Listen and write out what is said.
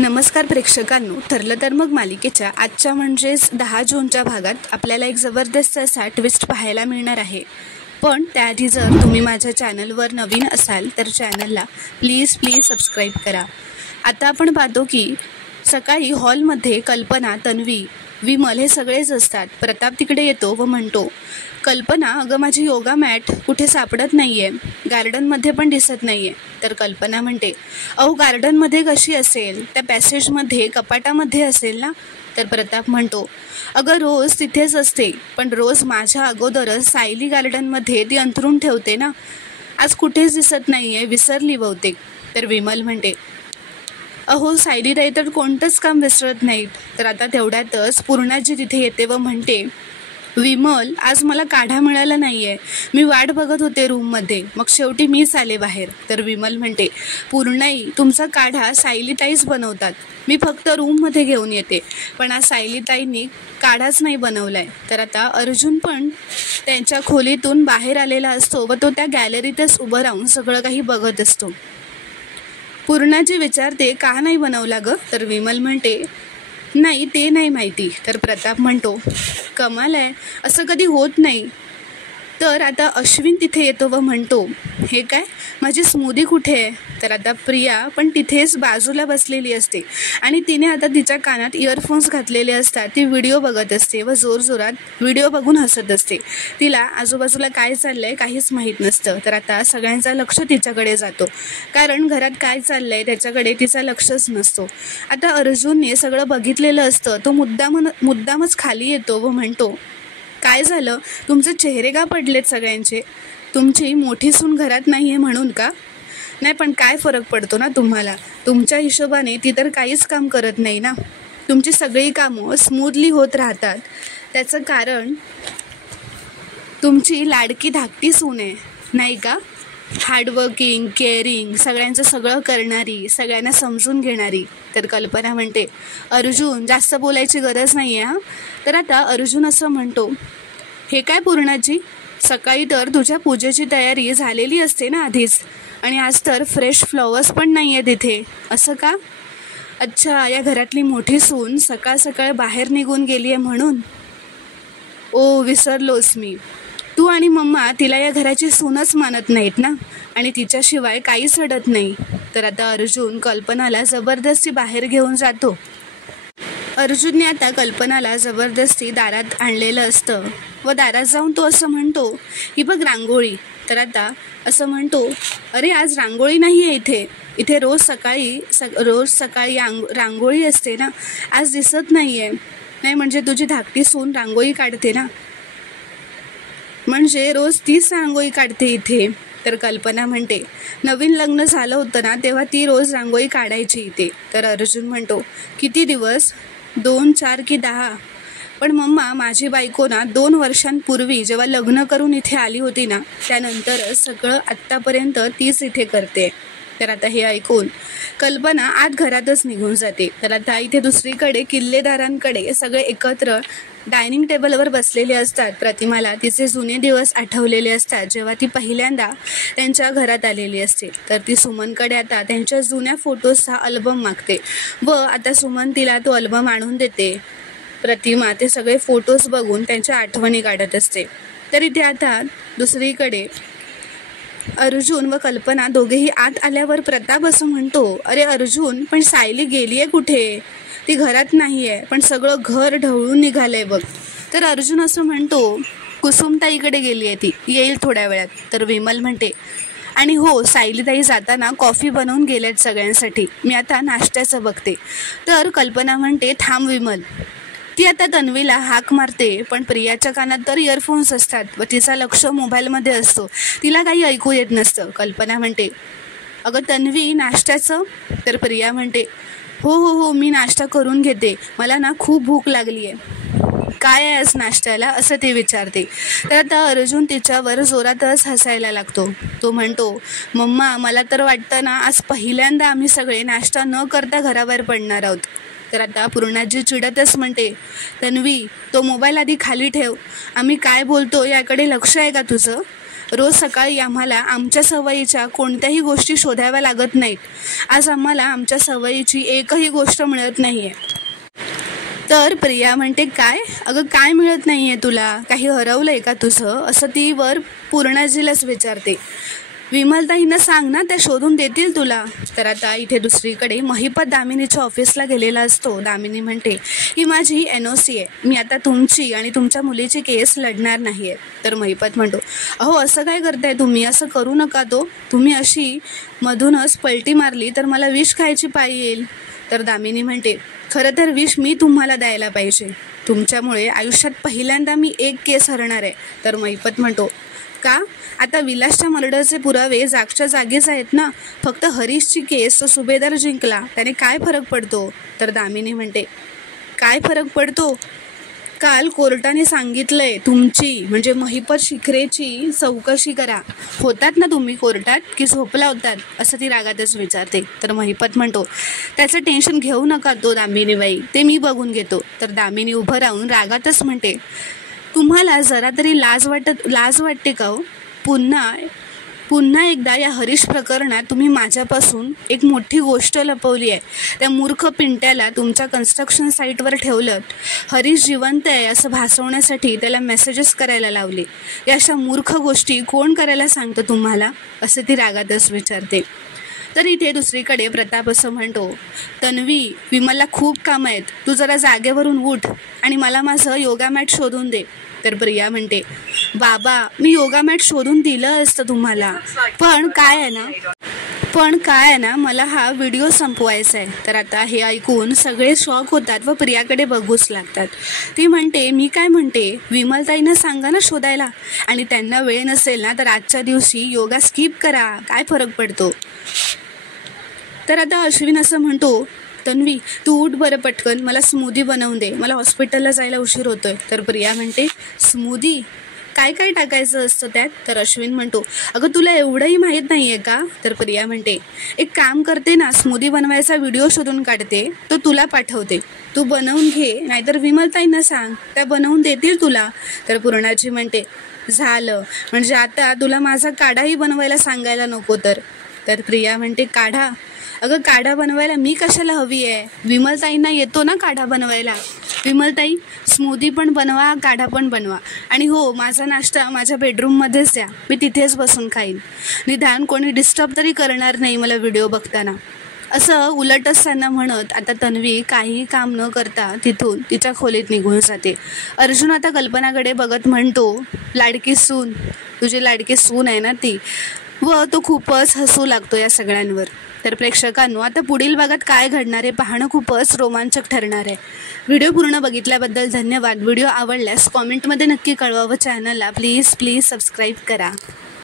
नमस्कार प्रेक्षकांनो, ठरलं तर मग मालिकेच्या आजच्या म्हणजेच 10 जूनच्या भागात आपल्याला एक जबरदस्त असा ट्विस्ट पाहायला मिळणार आहे. पण त्याआधी जर तुम्ही माझ्या चॅनलवर नवीन असाल तर चॅनलला प्लीज सबस्क्राईब करा. आता आपण पाहतो की सकाळी हॉलमध्ये कल्पना, तन्वी, विमल हे सगळेच असतात. प्रताप तिकडे येतो व म्हणतो, कल्पना अगं माझी योगा मॅट कुठे सापडत नाही आहे, गार्डनमध्ये पण दिसत नाही आहे. तर कल्पना म्हणते, अहो गार्डनमध्ये कशी असेल, त्या पॅसेजमध्ये कपाटामध्ये असेल ना. तर प्रताप म्हणतो, अगं रोज तिथेच असते, पण रोज माझ्या अगोदरच सायली गार्डनमध्ये ती अंथरून ठेवते ना. आज कुठेच दिसत नाही आहे, विसरली बहुतेक. तर विमल म्हणते, अहो सायलीताई तर कोणतंच काम विसरत नाहीत. तर आता तेवढ्यातच पूर्णाजी तिथे येते व म्हणते, विमल आज मला काढा मिळाला नाही आहे, मी वाट बघत होते रूममध्ये, मग शेवटी मीच आले बाहेर. तर विमल म्हणते, पूर्णाई तुमचा काढा सायलीताईच बनवतात, मी फक्त रूममध्ये घेऊन येते, पण आज सायलीताईंनी काढाच नाही बनवलाय. तर आता अर्जुन पण त्यांच्या खोलीतून बाहेर आलेला असतो व तो त्या गॅलरीतच उभं राहून सगळं काही बघत असतो. पूर्णाजी विचारते, का नाही बनवला ग. तर विमल म्हणते, नाही ते नाही माहिती. तर प्रताप म्हणतो, कमाल आहे, असं कधी होत नाही. तर आता अश्विन तिथे येतो व म्हणतो, हे काय माझी स्मूदी कुठे आहे. तर आता प्रिया पण तिथेच बाजूला बसलेली असते आणि तिने आता तिच्या कानात इयरफोन्स घातलेले असतात. ती व्हिडिओ बघत असते व जोरजोरात व्हिडिओ बघून हसत असते. तिला आजूबाजूला काय चाललंय काहीच माहीत नसतं. तर आता सगळ्यांचं लक्ष तिच्याकडे जातो, कारण घरात काय चाललंय त्याच्याकडे तिचा लक्षच नसतो. आता अर्जुनने सगळं बघितलेलं असतं. तो मुद्दामच खाली येतो व म्हणतो, काय झालं, तुमचे चेहरे का पडलेत सगळ्यांचे, तुमची मोठी सून घरात नाही आहे म्हणून का. नाही पण काय फरक पडतो ना तुम्हाला, तुमच्या हिशोबाने ती तर काहीच काम करत नाही ना, तुमची सगळी कामं स्मूथली होत राहतात. त्याचं कारण तुमची लाडकी धाकटी सून आहे नाही का, हार्डवर्किंग, केअरिंग, सगळ्यांचं सगळं करणारी, सगळ्यांना समजून घेणारी. तर कल्पना म्हणते, अर्जुन जास्त बोलायची गरज नाही आहे हां. तर आता अर्जुन असं म्हणतो, हे काय पूर्णाजी, सकाळी तर तुझ्या पूजेची तयारी झालेली असते ना आधीच, आणि आज तर फ्रेश फ्लॉवर्स पण नाही आहे तिथे, असं का. अच्छा, या घरातली मोठी सून सकाळ सकाळ बाहेर निघून गेली आहे म्हणून. ओ विसरलोस मी, तू आणि मम्मा तिला या घराची सूनच मानत नाहीत ना, आणि तिच्याशिवाय काहीच अडत नाही. तर आता अर्जुन कल्पनाला जबरदस्ती बाहेर घेऊन जातो. अर्जुनने आता कल्पनाला जबरदस्ती दारात आणलेलं असतं व दारात जाऊन तो असं म्हणतो, ही बघ रांगोळी. तर आता असं म्हणतो, अरे आज रांगोळी नाही आहे इथे रोज सकाळी रांगोळी असते ना, आज दिसत नाही आहे. नाही म्हणजे तुझी धाकटी सून रांगोळी काढते ना, म्हणजे रोज तीच रांगोळी काढते इथे. तर कल्पना म्हणते, नवीन लग्न झालं होतं ना तेव्हा ती रोज रांगोळी काढायची इथे. तर अर्जुन म्हणतो, किती दिवस, 2, 4 की 10. पण मम्मा माझी बायको ना 2 वर्षांपूर्वी जेव्हा लग्न करून इथे आली होती ना, त्यानंतरच सगळं आत्तापर्यंत तीच इथे करते. तर आता हे ऐकून कल्पना आत घरातच निघून जाते. तर आता इथे दुसरीकडे किल्लेदारांकडे सगळे एकत्र डायनिंग टेबलवर बसलेले असतात. प्रतिमाला तिचे जुने दिवस आठवलेले असतात, जेव्हा ती पहिल्यांदा त्यांच्या घरात आलेली असते. तर ती सुमनकडे आता त्यांच्या जुन्या फोटोजचा अल्बम मागते व आता सुमन तिला तो अल्बम आणून देते. प्रतिमा ते सगळे फोटोज बघून त्यांच्या आठवणी काढत असते. तर इथे आता दुसरीकडे अर्जुन व कल्पना दोघेही आत आल्यावर प्रताप असं म्हणतो, अरे अर्जुन, पण सायली गेली आहे कुठे, ती घरात नाही आहे, पण सगळं घर ढवळून निघालंय बघ. तर अर्जुन असं म्हणतो, कुसुमताईकडे गेली आहे, ती येईल थोड्या वेळात. तर विमल म्हणते, आणि हो सायलीताई जाताना कॉफी बनवून गेल्यात सगळ्यांसाठी, मी आता नाश्त्याचं बघते. तर कल्पना म्हणते, थांब विमल. ती आता तन्वीला हाक मारते, पण प्रियाच्या कानात तर इयरफोन्स असतात व तिचा लक्ष मोबाईलमध्ये असतो, तिला काही ऐकू येत नसतं. कल्पना म्हणते, अगं तन्वी नाश्त्याचं. तर प्रिया म्हणते, हो मी नाश्ता करून घेते, मला ना खूप भूक लागली आहे. काय आहे आज नाश्त्याला, असं ती विचारते. तर आता अर्जुन तिच्यावर जोरातच हसायला लागतो. तो म्हणतो, मम्मा मला तर वाटतं ना आज पहिल्यांदा आम्ही सगळे नाश्ता न करता घराबाहेर पडणार आहोत. तर आता पूर्णाजी चिडतच म्हणते, तन्वी तो मोबाईल आधी खाली ठेव, आम्ही काय बोलतो याकडे लक्ष आहे का तुझं. रोज सकाळी आम्हाला आमच्या सवयीच्या कोणत्याही गोष्टी शोधाव्या लागत नाहीत. आज आम्हाला आमच्या सवयीची एकही गोष्ट मिळत नाही आहे. तर प्रिया म्हणते, काय अगं काय मिळत नाही आहे तुला, काही हरवलं आहे का तुझं, असं ती वर पूर्णाजीलाच विचारते. विमलताईंना सांग ना, त्या शोधून देतील तुला. तर आता इथे दुसरीकडे महिपत दामिनीच्या ऑफिसला गेलेला असतो. दामिनी म्हणते, ही माझी NOC आहे, मी आता तुमची आणि तुमच्या मुलीची केस लढणार नाही आहे. तर महिपत म्हणतो, अहो असं काय करताय तुम्ही, असं करू नका तो, तुम्ही अशी मधूनच पलटी मारली तर मला विष खायची पाळी येईल. तर दामिनी म्हणते, खरं तर विष मी तुम्हाला द्यायला पाहिजे, तुमच्यामुळे आयुष्यात पहिल्यांदा मी एक केस हरणार आहे. तर महिपत म्हणतो, का, आता विलासच्या मर्डरचे पुरावे जागच्या जागीच आहेत ना, फक्त हरीशची केस तो सुभेदार जिंकला, त्याने काय फरक पडतो. तर दामिनी म्हणते, काय फरक पडतो, काल कोर्टाने सांगितलंय तुमची म्हणजे महिपत शिखरेची चौकशी करा. होतात ना तुम्ही कोर्टात की झोपला होतात, असं ती रागातच विचारते. तर महिपत म्हणतो, त्याचं टेन्शन घेऊ नका तो दामिनीबाई, ते मी बघून घेतो. तर दामिनी उभं राहून रागातच म्हणते, तुम्हाला जरा तरी लाज वाटते का हो, पुन्हा एकदा या हरीश प्रकरणात तुम्ही माझ्यापासून एक मोठी गोष्ट लपवली आहे. त्या मूर्ख पिंट्याला तुमच्या कन्स्ट्रक्शन साईटवर ठेवलं, हरीश जिवंत आहे असं भासवण्यासाठी त्याला मेसेजेस करायला लावले. या अशा मूर्ख गोष्टी कोण करायला सांगतं तुम्हाला, असे ती रागातच विचारते. तर इथे दुसरीकडे प्रताप असं म्हणतो, तन्वी, विमलला खूप कामं आहेत, तू जरा जागेवरून उठ आणि मला माझं योगा मॅट शोधून दे. तर प्रिया म्हणते, बाबा मी योगा मॅट शोधून दिलं असतं तुम्हाला, पण काय आहे ना मला हा व्हिडिओ संपवायचा आहे. तर आता हे ऐकून सगळे शॉक होतात व प्रियाकडे बघूच लागतात. ती म्हणते, मी काय म्हणते, विमलताईंना सांगा ना शोधायला, आणि त्यांना वेळ नसेल ना तर आजच्या दिवशी योगा स्किप करा, काय फरक पडतो. तर आता अश्विन असं म्हणतो, तन्वी तू उठ बरं पटकन, मला स्मूदी बनवून दे, मला हॉस्पिटलला जायला उशीर होतोय. तर प्रिया म्हणते, स्मूदी काय काय टाकायचं असतं त्यात. तर अश्विन म्हणतो, अगं तुला एवढंही माहीत नाही आहे का. तर प्रिया म्हणते, एक काम करते ना, स्मूदी बनवायचा व्हिडिओ शोधून काढते, तो तुला पाठवते, तू बनवून घे, नाहीतर विमलताईंना सांग, त्या बनवून देतील तुला. तर पूर्णाची म्हणते, झालं म्हणजे आता तुला माझा काढाही बनवायला सांगायला नको. तर प्रिया म्हणते, काढा, अगं काढा बनवायला मी कशाला हवी आहे, विमलताईंना येतो ना काढा बनवायला. विमलताई स्मूदी पण बनवा, काढा पण बनवा, आणि हो माझा नाश्ता माझ्या बेडरूममध्येच द्या, मी तिथेच बसून खाईन, निदान कोणी डिस्टर्ब तरी करणार नाही मला व्हिडिओ बघताना. असं उलट असताना म्हणत आता तन्वी काहीही काम न करता तिथून तिच्या खोलीत निघून जाते. अर्जुन आता कल्पनाकडे बघत म्हणतो, लाडकी सून, तुझी लाडकी सून आहे ना ती, व तो खूपच हसू लागतो या सगळ्यांवर. तर प्रेक्षकांनो, आता पुढील भागात काय घडणार आहे पाहणं खूपच रोमांचक ठरणार आहे. व्हिडिओ पूर्ण बघितल्याबद्दल धन्यवाद. व्हिडिओ आवडल्यास कॉमेंटमध्ये नक्की कळवा व चॅनलला प्लीज सबस्क्राईब करा.